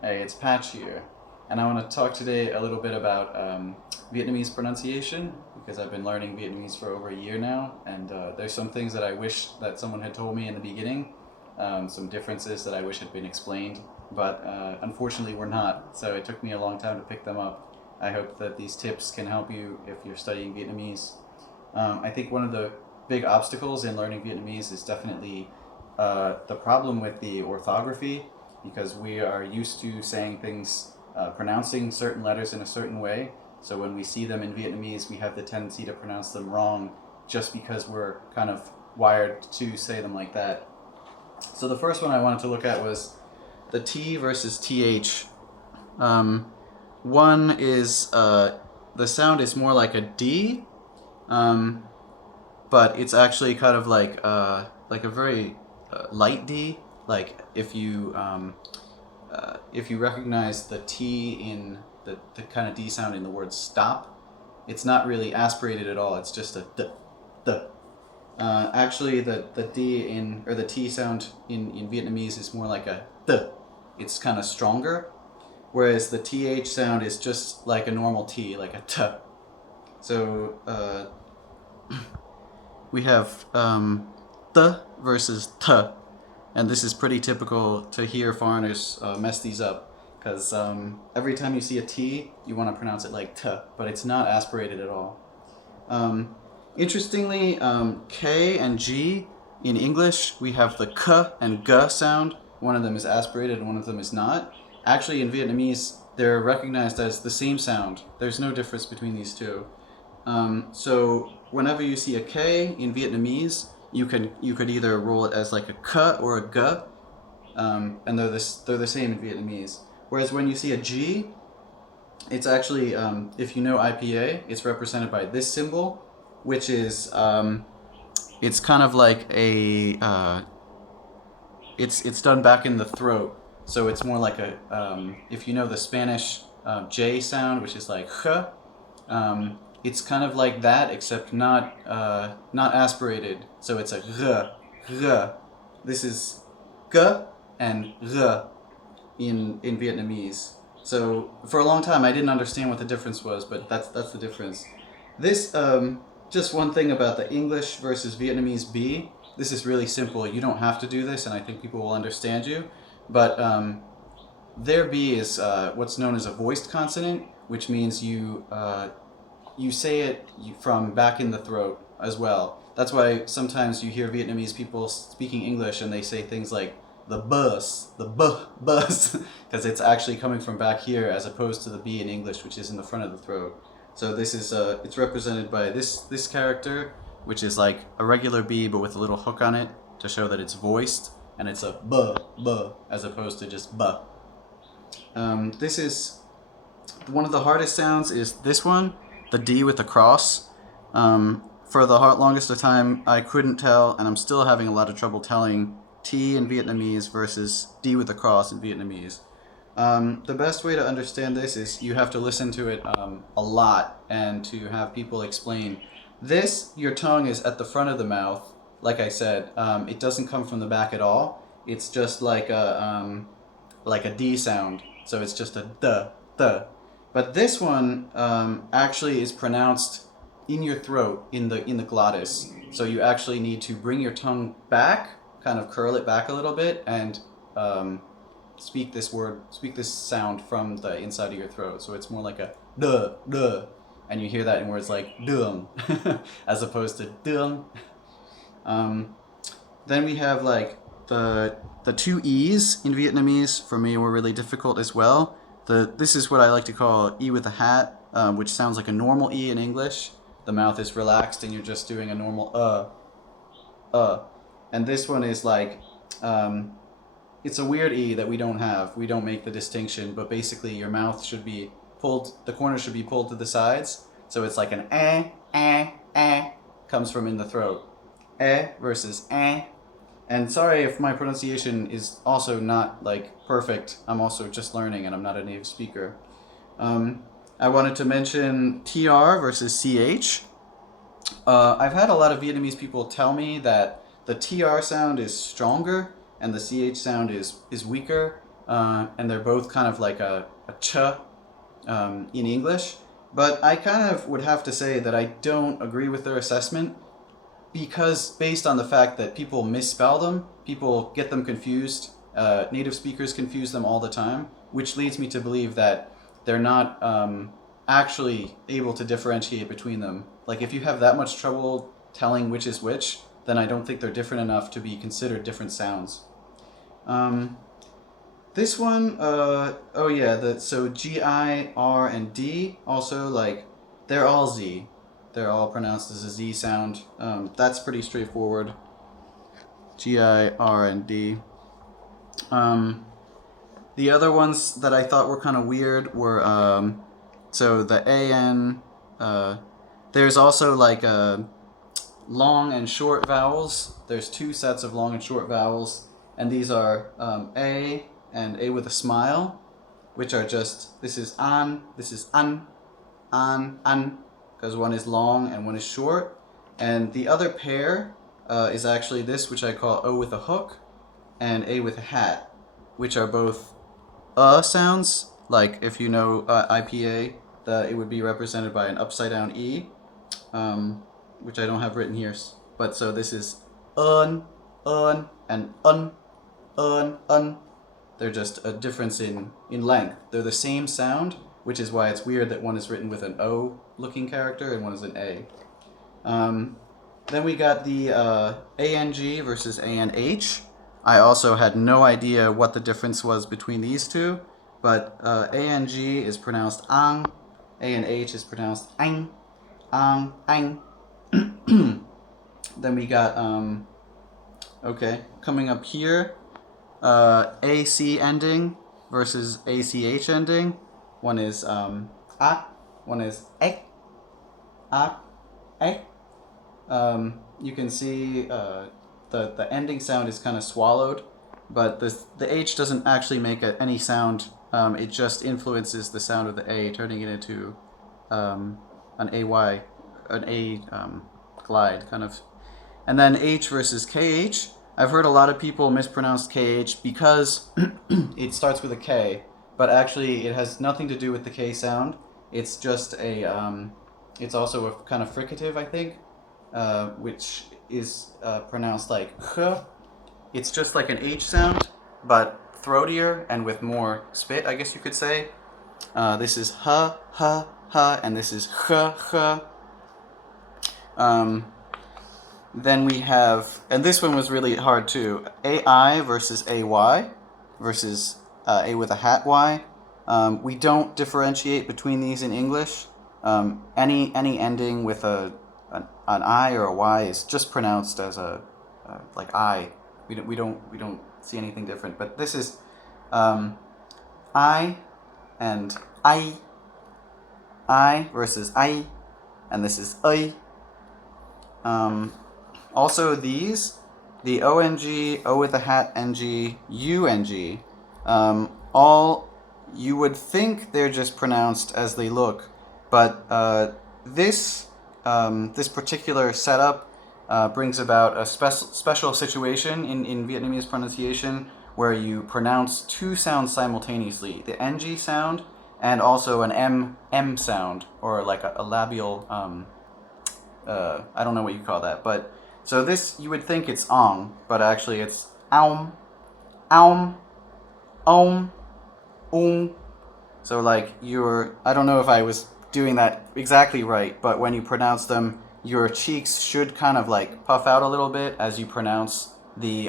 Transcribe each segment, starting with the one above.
Hey, it's Patch here, and I want to talk today a little bit about Vietnamese pronunciation because I've been learning Vietnamese for over a year now, and there's some things that I wish that someone had told me in the beginning, some differences that I wish had been explained, but unfortunately were not, so it took me a long time to pick them up. I hope that these tips can help you if you're studying Vietnamese. I think one of the big obstacles in learning Vietnamese is definitely the problem with the orthography because we are used to saying things, pronouncing certain letters in a certain way. So when we see them in Vietnamese, we have the tendency to pronounce them wrong just because we're kind of wired to say them like that. So the first one I wanted to look at was the T versus TH. One is the sound is more like a D, um, but it's actually kind of like a very light D. Like if you recognize the T in the kind of D sound in the word stop, it's not really aspirated at all. It's just a d. Actually, the D in or the T sound in Vietnamese is more like a d. It's kind of stronger, whereas the TH sound is just like a normal T, like a t. So we have th versus t, and this is pretty typical to hear foreigners mess these up because every time you see a T, you want to pronounce it like t, but it's not aspirated at all. Um, Interestingly, K and G in English, we have the k and g sound. One of them is aspirated and one of them is not. Actually, in Vietnamese, they're recognized as the same sound. There's no difference between these two. So whenever you see a K in Vietnamese, you could either roll it as like a k or a g, and they're the same in Vietnamese. Whereas when you see a G, it's actually if you know IPA, it's represented by this symbol, which is it's kind of like a it's done back in the throat, so it's more like a if you know the Spanish J sound, which is like h, it's kind of like that, except not aspirated. So it's a r. This is g and r in Vietnamese. So for a long time, I didn't understand what the difference was, but that's the difference. This just one thing about the English versus Vietnamese B. This is really simple. You don't have to do this, and I think people will understand you. But their B is what's known as a voiced consonant, which means you say it from back in the throat as well. That's why sometimes you hear Vietnamese people speaking English and they say things like the bus, because it's actually coming from back here as opposed to the B in English, which is in the front of the throat. So this is it's represented by this character, which is like a regular B but with a little hook on it to show that it's voiced, and it's a b as opposed to just b. This is one of the hardest sounds. Is this one, the D with the cross. For the longest of time, I couldn't tell, and I'm still having a lot of trouble telling T in Vietnamese versus D with the cross in Vietnamese. The best way to understand this is you have to listen to it a lot and to have people explain. This, your tongue is at the front of the mouth. Like I said, it doesn't come from the back at all. It's just like a D sound. So it's just a d. But this one actually is pronounced in your throat, in the glottis. So you actually need to bring your tongue back, kind of curl it back a little bit, and speak this sound from the inside of your throat. So it's more like a duh, and you hear that in words like dung, as opposed to dung. Then we have like the two E's in Vietnamese for me were really difficult as well. This is what I like to call E with a hat, which sounds like a normal E in English. The mouth is relaxed and you're just doing a normal and this one is like it's a weird E that we don't have. We don't make the distinction, but basically your mouth should be pulled, the corners should be pulled to the sides. So it's like an comes from in the throat. Versus And sorry if my pronunciation is also not like perfect. I'm also just learning and I'm not a native speaker. I wanted to mention TR versus CH. I've had a lot of Vietnamese people tell me that the TR sound is stronger and the CH sound is weaker. and they're both kind of like a ch in English. But I kind of would have to say that I don't agree with their assessment, because based on the fact that people misspell them, people get them confused. Native speakers confuse them all the time, which leads me to believe that they're not actually able to differentiate between them. Like, if you have that much trouble telling which is which, then I don't think they're different enough to be considered different sounds. This one, oh yeah, so G, I, R, and D, also, like, they're all Z. They're all pronounced as a Z sound. That's pretty straightforward. G, I, R, and D. The other ones that I thought were kind of weird were, so the AN, there's also like long and short vowels. There's two sets of long and short vowels, and these are A and A with a smile, which are just, this is an, because one is long and one is short. And the other pair is actually this, which I call O with a hook and A with a hat, which are both sounds. Like, if you know IPA, it would be represented by an upside down E, which I don't have written here. But so this is and un. They're just a difference in length. They're the same sound, which is why it's weird that one is written with an O looking character and one is an A. Then we got the ANG versus ANH. I also had no idea what the difference was between these two, but ANG is pronounced ang, ANH is pronounced ang, ang. Then we got, coming up here, AC ending versus ACH ending. One is a, one is ek, a, ek. You can see the ending sound is kind of swallowed, but the H doesn't actually make any sound. It just influences the sound of the A, turning it into an AY, an A glide kind of. And then H versus KH. I've heard a lot of people mispronounce KH because it starts with a K, but actually it has nothing to do with the K sound. It's just it's also a kind of fricative, I think, which is pronounced like h. It's just like an H sound, but throatier and with more spit, I guess you could say. This is h, h, h, and this is h, h. Then we have, and this one was really hard too, AI versus AY versus A with a hat Y. We don't differentiate between these in English. Any ending with an I or a Y is just pronounced as like I. We don't see anything different. But this is I and I versus I, and this is I. Also these, the ONG, O with a hat NG, UNG, all, you would think they're just pronounced as they look, but this particular setup brings about a special situation in Vietnamese pronunciation where you pronounce two sounds simultaneously, the NG sound and also an M sound, or like a labial, I don't know what you call that, but so this, you would think it's ong, but actually it's aum, aum, om, ung. So like I don't know if I was doing that exactly right, but when you pronounce them, your cheeks should kind of like puff out a little bit as you pronounce the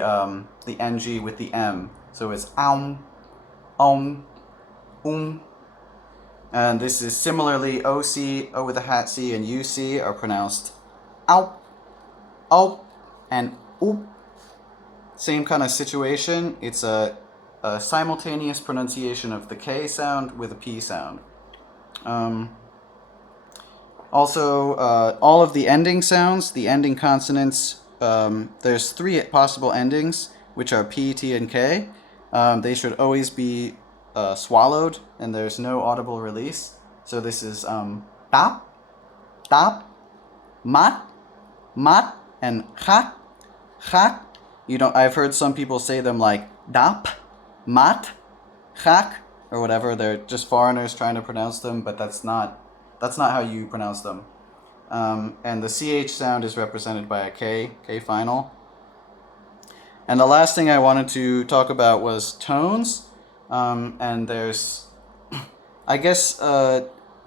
NG with the M. So it's aum, om, ung. And this is similarly OC, O with a hat C, and UC are pronounced ow, ow, and oop. Same kind of situation. It's a simultaneous pronunciation of the K sound with a P sound. Also, all of the ending sounds, the ending consonants, there's three possible endings, which are P, T, and K. They should always be swallowed, and there's no audible release. So this is tap, tap, mat, mat, and ha, ha. I've heard some people say them like dap, mat, khác or whatever. They're just foreigners trying to pronounce them, but that's not how you pronounce them. And the CH sound is represented by a K final. And the last thing I wanted to talk about was tones. And there's, I guess,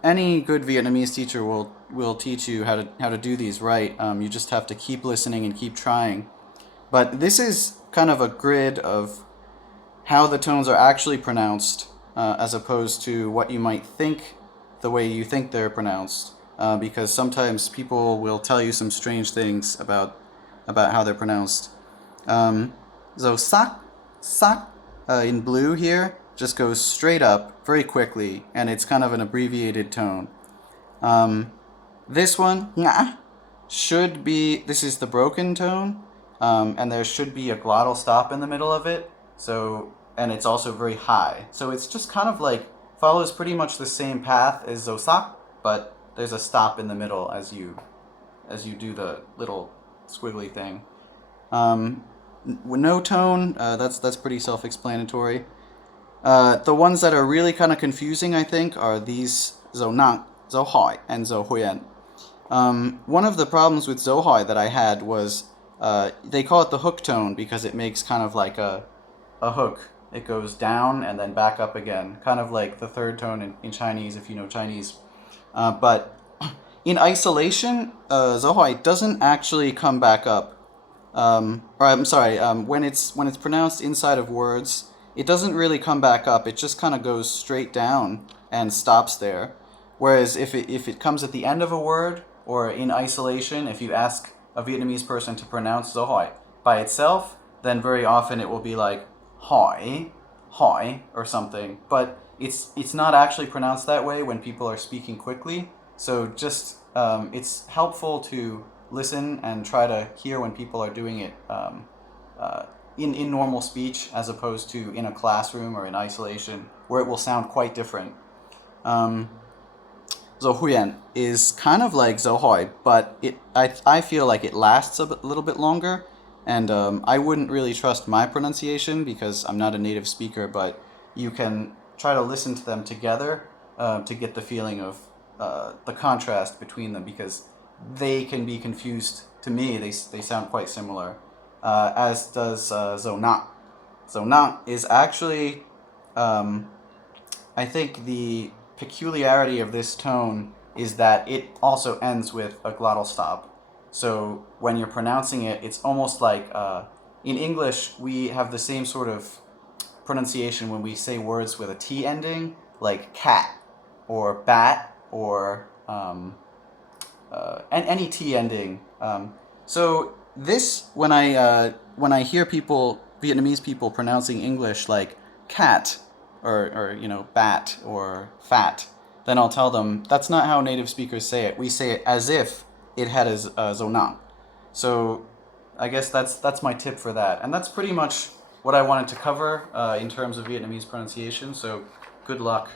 any good Vietnamese teacher will teach you how to do these right. You just have to keep listening and keep trying. But this is kind of a grid of how the tones are actually pronounced, as opposed to what you might think the way you think they're pronounced. Because sometimes people will tell you some strange things about how they're pronounced. So sak in blue here just goes straight up very quickly, and it's kind of an abbreviated tone. This one, ngã, should be, this is the broken tone, and there should be a glottal stop in the middle of it. So, and it's also very high. So it's just kind of like follows pretty much the same path as zosak, but there's a stop in the middle as you do the little squiggly thing. No tone, that's pretty self-explanatory. The ones that are really kind of confusing, I think, are these zo nang, zo hỏi, and zo huyen. One of the problems with zo hỏi that I had was they call it the hook tone because it makes kind of like a hook. It goes down and then back up again, kind of like the third tone in Chinese, if you know Chinese. But in isolation, zo hỏi doesn't actually come back up. Or I'm sorry, when it's pronounced inside of words, it doesn't really come back up. It just kind of goes straight down and stops there. Whereas if it comes at the end of a word or in isolation, if you ask a Vietnamese person to pronounce zo hỏi by itself, then very often it will be like hỏi, or something. But it's not actually pronounced that way when people are speaking quickly. So just it's helpful to listen and try to hear when people are doing it in normal speech as opposed to in a classroom or in isolation where it will sound quite different. Zo huyen is kind of like zo hỏi, but I feel like it lasts a little bit longer, and I wouldn't really trust my pronunciation because I'm not a native speaker, but you can try to listen to them together to get the feeling of the contrast between them, because they can be confused. To me, they sound quite similar, as does zo nang. Zo nang is actually, I think the peculiarity of this tone is that it also ends with a glottal stop. So when you're pronouncing it, it's almost like, in English, we have the same sort of pronunciation when we say words with a T ending, like cat, or bat, or any T ending. So this, when I hear Vietnamese people pronouncing English like cat, or bat, or fat, then I'll tell them that's not how native speakers say it. We say it as if it had a zo nang. So I guess that's my tip for that, and that's pretty much what I wanted to cover in terms of Vietnamese pronunciation. So good luck.